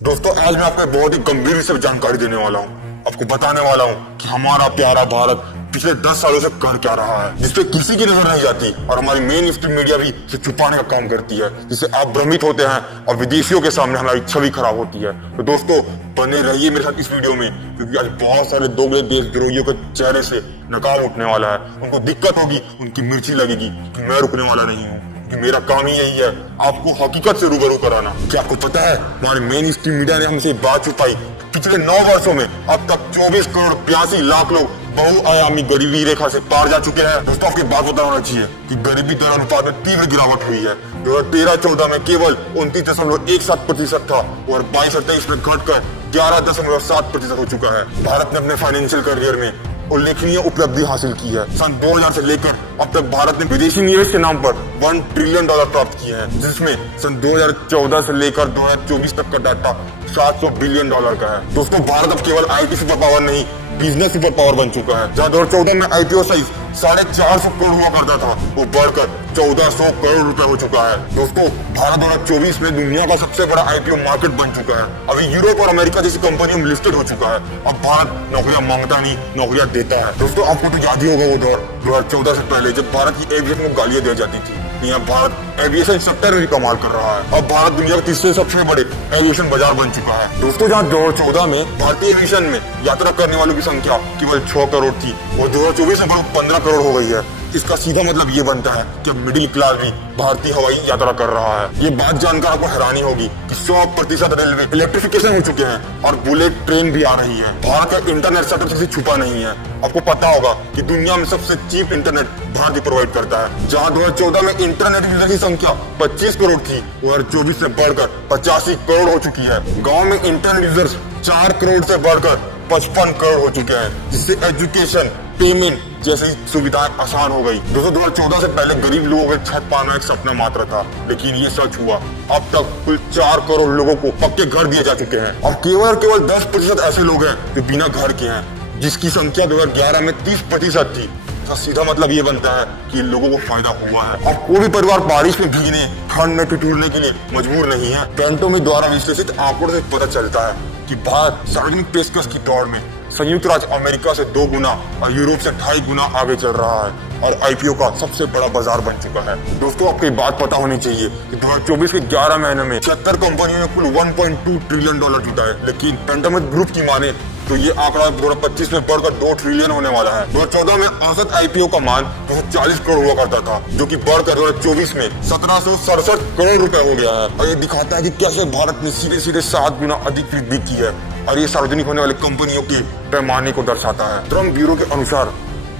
दोस्तों आज मैं आपको बहुत ही गंभीर से जानकारी देने वाला हूँ। आपको बताने वाला हूँ कि हमारा प्यारा भारत पिछले 10 सालों से कर क्या रहा है, जिसपे किसी की नजर नहीं जाती और हमारी मेन स्ट्रीम मीडिया भी इसे छुपाने का काम करती है, जिससे आप भ्रमित होते हैं और विदेशियों के सामने हमारी छवि खराब होती है। तो दोस्तों बने रहिए मेरे साथ इस वीडियो में, क्योंकि आज बहुत सारे दोगले देशद्रोहियों के चेहरे से नकाब उठने वाला है। उनको दिक्कत होगी, उनकी मिर्ची लगेगी कि मैं रुकने वाला नहीं हूँ, कि मेरा काम ही यही है आपको हकीकत से रूबरू कराना। क्या आपको पता है हमारे मेन स्ट्रीम मीडिया ने हमसे बात छुपाई। पिछले 9 वर्षों में अब तक 24 करोड़ 82 लाख लोग बहुआयामी गरीबी रेखा से पार जा चुके हैं। दोस्तों आपकी बात पता होना चाहिए कि गरीबी दर अनुपात में तीव्र गिरावट हुई है। 2013-14 में केवल 29.17% था और 22-23 में घटकर 11.7% हो चुका है। भारत ने अपने फाइनेंशियल करियर में उल्लेखनीय उपलब्धि हासिल की है। सन 2000 से लेकर अब तक भारत ने विदेशी निवेश के नाम पर $1 ट्रिलियन प्राप्त किए हैं, जिसमें सन 2014 से लेकर 2024 तक का डाटा $700 बिलियन का है। दोस्तों भारत अब केवल आईटी सुपर पावर नहीं, बिजनेस सुपर पावर बन चुका है। जहाँ 2014 में आईपीओ साइज 450 करोड़ हुआ करता था, वो बढ़कर 1400 करोड़ रुपए हो चुका है। दोस्तों भारत 2024 में दुनिया का सबसे बड़ा आईपीओ मार्केट बन चुका है। अभी यूरोप और अमेरिका जैसी कंपनियों में लिस्टेड हो चुका है। अब भारत नौकरियां मांगता नहीं, नौकरियां देता है। दोस्तों आपको तो याद ही होगा वो दौर 2014 से पहले जब भारत की एविएशन को गालियां दी जाती थी। यहाँ भारत एविएशन सेक्टर में भी कमाल कर रहा है। अब भारत दुनिया के तीसरे सबसे बड़े एविएशन बाजार बन चुका है। दोस्तों जहाँ 2014 में भारतीय एविएशन में यात्रा करने वालों की संख्या केवल 6 करोड़ थी, वो 2024 में 15 करोड़ हो गई है। इसका सीधा मतलब ये बनता है कि मिडिल क्लास भी भारतीय हवाई यात्रा कर रहा है। ये बात जानकर आपको हैरानी होगी कि 100% रेलवे इलेक्ट्रिफिकेशन हो चुके हैं और बुलेट ट्रेन भी आ रही है। भारत का इंटरनेट सेटअप किसी छुपा नहीं है। आपको पता होगा कि दुनिया में सबसे चीप इंटरनेट भारत प्रोवाइड करता है। जहां 2014 में इंटरनेट यूजर की संख्या 25 करोड़ थी, 2024 से बढ़कर 85 करोड़ हो चुकी है। गाँव में इंटरनेट यूजर्स 4 करोड़ से बढ़कर 55 करोड़ हो चुके हैं, जिससे एजुकेशन, पेमेंट जैसी सुविधाएं आसान हो गई। 2014 से पहले गरीब लोगों के छत पाना एक सपना मात्र था, लेकिन ये सच हुआ। अब तक कुल 4 करोड़ लोगों को पक्के घर दिए जा चुके हैं और केवल 10% ऐसे लोग हैं जो बिना घर के हैं, जिसकी संख्या 2011 में 30% थी। तो सीधा मतलब ये बनता है कि लोगों को फायदा हुआ है। और कोई भी परिवार बारिश में भीगने, ठंड में ठिठुरने के लिए मजबूर नहीं है। पेंटोमी द्वारा विश्लेषित आंकड़ों से पता चलता है कि भारत सार्वजनिक पेशकश की दौड़ में संयुक्त राज्य अमेरिका से 2 गुना और यूरोप से 2.5 गुना आगे चल रहा है और आईपीओ का सबसे बड़ा बाजार बन चुका है। दोस्तों आपको बात पता होनी चाहिए कि 2024 के 11 महीने में 76 कंपनियों ने कुल $1.2 ट्रिलियन जुटाए, लेकिन पेंटामिक ग्रुप की माने तो ये आंकड़ा 2025 में बढ़कर 2 ट्रिलियन होने वाला है। 2014 में औसत आईपीओ का मान 240 करोड़ हुआ करता था, जो कि बढ़कर 2024 में 1767 करोड़ रुपए हो गया है। और ये दिखाता है कि कैसे भारत ने सीधे 7 गुना अधिक वृद्धि की है और ये सार्वजनिक होने वाली कंपनियों के पैमाने को दर्शाता है। श्रम ब्यूरो के अनुसार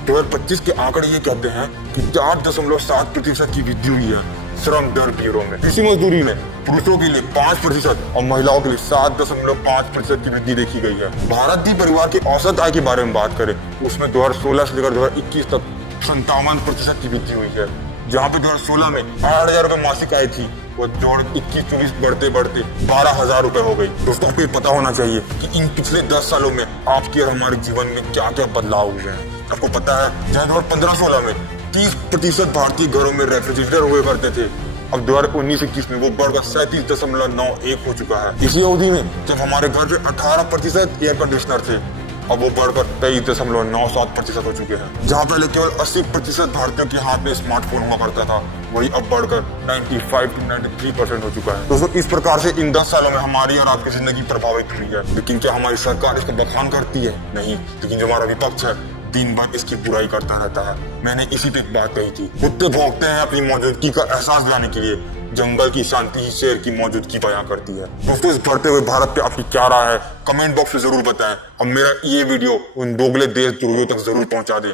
2025 के आंकड़े ये कहते हैं कि 4.7% की वृद्धि हुई है श्रम दर ब्यूरो में। कृषि मजदूरी में पुरुषों के लिए 5% और महिलाओं के लिए 7.5% की वृद्धि देखी गई है। भारतीय परिवार की औसत आय के बारे में बात करें, उसमें 2016 से लेकर 2021 तक 57% की वृद्धि हुई है। जहाँ पे 2016 में 8,000 रुपए मासिक आय थी, वो 2021-24 बढ़ते 12,000 रुपए हो गई। दोस्तों आपको पता होना चाहिए कि इन पिछले 10 सालों में आपके और हमारे जीवन में क्या क्या बदलाव हुए हैं। आपको पता है जहाँ 2015-16 में 30% भारतीय घरों में रेफ्रिजरेटर हुए करते थे, अब 2019-21 में वो बढ़कर 37.91 हो चुका है। इसी अवधि में जब हमारे घर पे 18% एयर कंडीशनर थे, अब वो बढ़कर 23.97% हो चुके हैं। जहाँ पहले केवल 80% भारतीयों के हाथ में स्मार्टफोन हुआ करता था, वही अब बढ़कर 95 से 93% हो चुका है। दोस्तों इस प्रकार से इन 10 सालों में हमारी और आपकी जिंदगी प्रभावित हुई है। लेकिन क्या हमारी सरकार इसका बखान करती है? नहीं। लेकिन जो हमारा विपक्ष है दिन भर इसकी बुराई करता रहता है। मैंने इसी पे एक बात कही थी, कुत्ते भौंकते हैं अपनी मौजूदगी का एहसास दिलाने के लिए, जंगल की शांति ही शेर की मौजूदगी बयां करती है। दोस्तों इस बढ़ते हुए भारत पे आपकी क्या राय है, कमेंट बॉक्स में जरूर बताएं और मेरा ये वीडियो उन दोगले देशद्रोहियों तक जरूर पहुंचा दें।